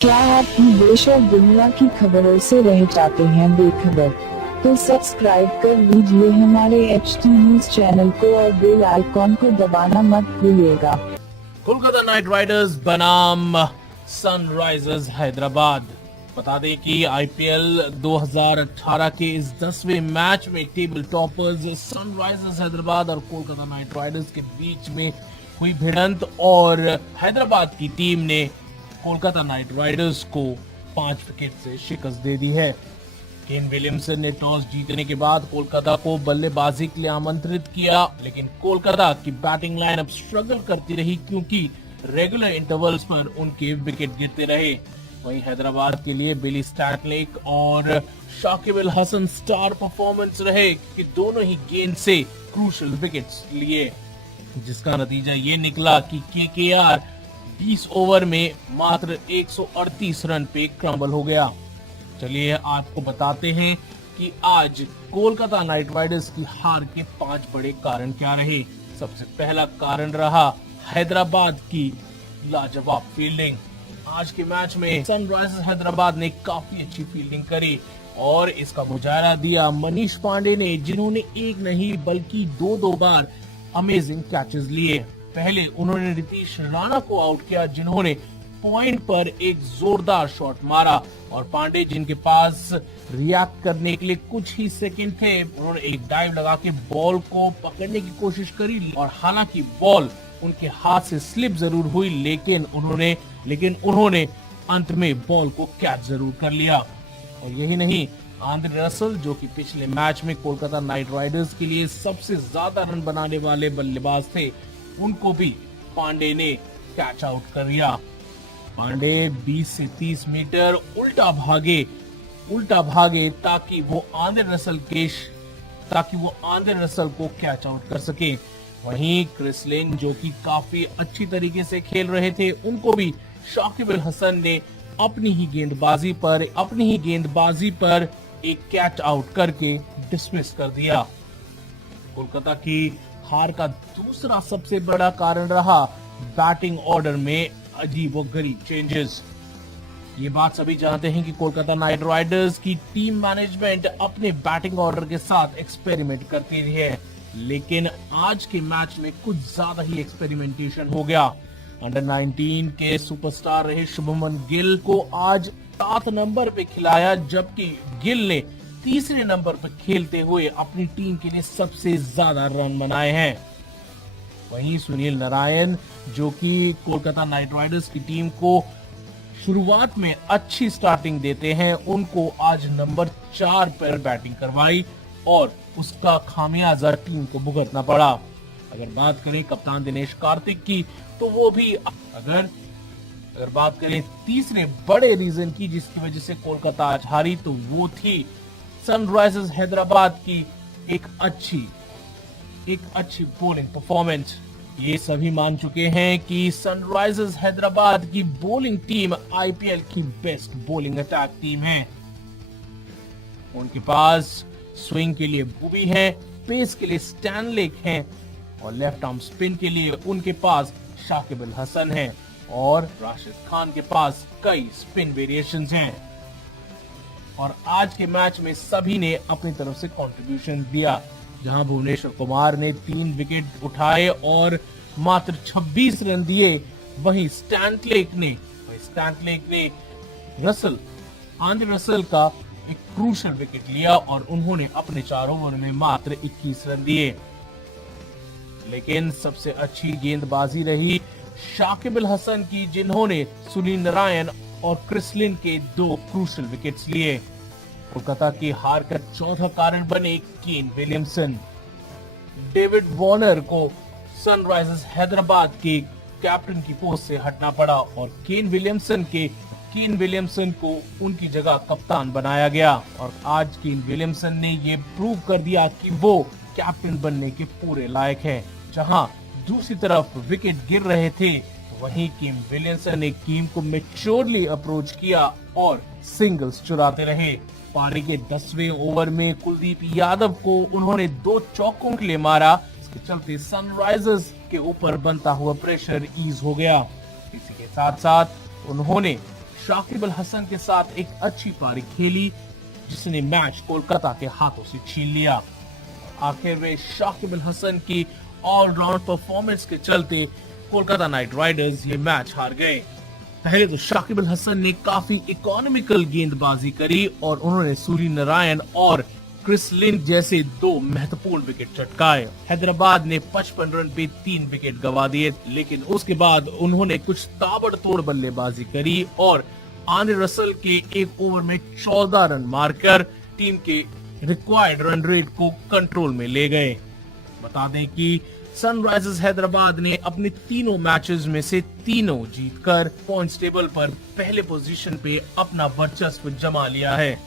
क्या आप भी देश और दुनिया की खबरों से रह जाते हैं बेखबर? तो सब्सक्राइब कर लीजिए हमारे HT न्यूज चैनल को और बेल आइकॉन को दबाना मत भूलिएगा। कोलकाता नाइट राइडर्स बनाम सनराइजर्स हैदराबाद। बता दें कि आईपीएल 2018 के इस 10वें मैच में टेबल टॉपर्स सनराइजर्स हैदराबाद और कोलकाता नाइट राइडर्स के बीच में हुई भिड़ंत और हैदराबाद की टीम ने कोलकाता नाइट राइडर्स को 5 विकेट से शिकस्त दे दी है। केन विलियमसन ने टॉस जीतने के बाद कोलकाता को बल्लेबाजी के लिए आमंत्रित किया, लेकिन कोलकाता की बैटिंग लाइनअप स्ट्रगल करती रही क्योंकि रेगुलर इंटरवल्स पर उनके विकेट गिरते रहे। वहीं हैदराबाद के लिए बिली स्टैटलेक और शाकिब अल हसन स्टार परफॉर्मेंस रहे कि दोनों ही गेंद से क्रूशियल विकेट्स लिए, जिसका नतीजा ये निकला कि केकेआर 20 ओवर में मात्र 138 रन पे क्रम्बल हो गया। चलिए आपको बताते हैं कि आज कोलकाता नाइट राइडर्स की हार के 5 बड़े कारण क्या रहे। सबसे पहला कारण रहा हैदराबाद की लाजवाब फील्डिंग। आज के मैच में सनराइजर्स हैदराबाद ने काफी अच्छी फील्डिंग करी और इसका मुजाहरा दिया मनीष पांडे ने, जिन्होंने एक नहीं बल्कि दो बार अमेजिंग कैचेस लिए। पहले उन्होंने रितीश राणा को आउट किया, जिन्होंने पॉइंट पर एक जोरदार शॉट मारा, और पांडे जिनके पास रिएक्ट करने के लिए कुछ ही सेकंड थे, उन्होंने एक डाइव लगा के बॉल को पकड़ने की कोशिश करी और हालांकि बॉल उनके हाथ से स्लिप जरूर हुई, लेकिन उन्होंने अंत में बॉल को कैच जरूर कर लिया। और यही नहीं, आंद्रे रसल जो कि पिछले मैच में कोलकाता नाइट राइडर्स के लिए सबसे ज्यादा रन बनाने वाले बल्लेबाज थे, उनको भी पांडे ने कैच आउट कर लिया। पांडे 20 से 30 मीटर उल्टा भागे ताकि वो आंद्रे रसल को कैच आउट कर सके। वहीं क्रिस लिन जो कि काफी अच्छी तरीके से खेल रहे थे, उनको भी शाकिब अल हसन ने अपनी ही गेंदबाजी पर एक कैच आउट करके डिसमिस कर दिया। कोलकाता की हार का दूसरा सबसे बड़ा कारण रहा बैटिंग ऑर्डर में अजीबोगरीब चेंजेस। ये बात सभी जानते हैं कि कोलकाता नाइट राइडर्स की टीम मैनेजमेंट अपने बैटिंग ऑर्डर के साथ एक्सपेरिमेंट करती रही है, लेकिन आज के मैच में कुछ ज्यादा ही एक्सपेरिमेंटेशन हो गया। अंडर 19 के सुपरस्टार रहे शुभमन गिल को आज 7 नंबर पे खिलाया, जबकि गिल ने तीसरे नंबर पर खेलते हुए अपनी टीम के लिए सबसे ज्यादा रन बनाए हैं। वहीं सुनील नारायण जो कि कोलकाता नाइट राइडर्स की टीम को शुरुआत में अच्छी स्टार्टिंग देते हैं, उनको आज नंबर 4 पर बैटिंग करवाई और उसका खामियाजा टीम को भुगतना पड़ा। अगर बात करें कप्तान दिनेश कार्तिक की, तो वो भी अगर बात करें तीसरे बड़े रीजन की जिसकी वजह से कोलकाता आज हारी, तो वो थी सनराइजर्स हैदराबाद की एक अच्छी बोलिंग परफॉर्मेंस। ये सभी मान चुके हैं कि सनराइजर्स हैदराबाद की बॉलिंग टीम आईपीएल की बेस्ट बॉलिंग अटैक टीम है। उनके पास स्विंग के लिए बुबी है, पेस के लिए स्टैनलेक है और लेफ्ट आर्म स्पिन के लिए उनके पास शाकिब अल हसन है और राशिद खान के पास कई स्पिन वेरिएशंस हैं। और आज के मैच में सभी ने अपनी तरफ से कंट्रीब्यूशन दिया। जहां भुवनेश्वर कुमार ने 3 विकेट उठाए और मात्र 26 रन दिए, वहीं स्टैनलेक ने आंद्रे रसल का एक क्रूशियल विकेट लिया और उन्होंने अपने 4 ओवर में मात्र 21 रन दिए। लेकिन सबसे अच्छी गेंदबाजी रही शाकिब अल हसन की, जिन्होंने सुनील नारायण और क्रिस लिन के 2 क्रूशियल विकेट्स लिए। कोलकाता की हार का चौथा कारण बने केन विलियमसन। डेविड वार्नर को सनराइजर्स हैदराबाद के कैप्टन की पोस्ट से हटना पड़ा और केन विलियमसन को उनकी जगह कप्तान बनाया गया। और आज केन विलियमसन ने ये प्रूव कर दिया कि वो कैप्टन बनने के पूरे लायक है। जहां दूसरी तरफ विकेट गिर रहे थे, वहीं केन विलियमसन ने टीम को मैच्योरली अप्रोच किया और सिंगल्स चुराते रहे। पारी के 10वें ओवर में कुलदीप यादव को उन्होंने 2 चौकों के लिए मारा, इसके चलते सनराइजर्स के ऊपर बनता हुआ प्रेशर ईज हो गया। इसी के साथ साथ उन्होंने शाकिब अल हसन के साथ एक अच्छी पारी खेली, जिसने मैच कोलकाता के हाथों से छीन लिया। आखिर में शाकिब अल हसन की ऑलराउंड परफॉर्मेंस के चलते कोलकाता नाइट राइडर्स ये मैच हार गए। पहले तो शाकिब अल हसन ने काफी इकोनॉमिकल गेंदबाजी करी और उन्होंने सूर्य नारायण और क्रिस लिन जैसे 2 महत्वपूर्ण विकेट चटकाए। हैदराबाद ने 55 रन पे 3 विकेट गंवा दिए, लेकिन उसके बाद उन्होंने कुछ ताबड़तोड़ बल्लेबाजी करी और आंद्रे रसल के एक ओवर में 14 रन मारकर टीम के रिक्वायर्ड रन रेट को कंट्रोल में ले गए। बता दें कि सनराइजर्स हैदराबाद ने अपने तीनों मैचेस में से तीनों जीतकर पॉइंट्स टेबल पर पहले पोजीशन पे अपना वर्चस्व जमा लिया है।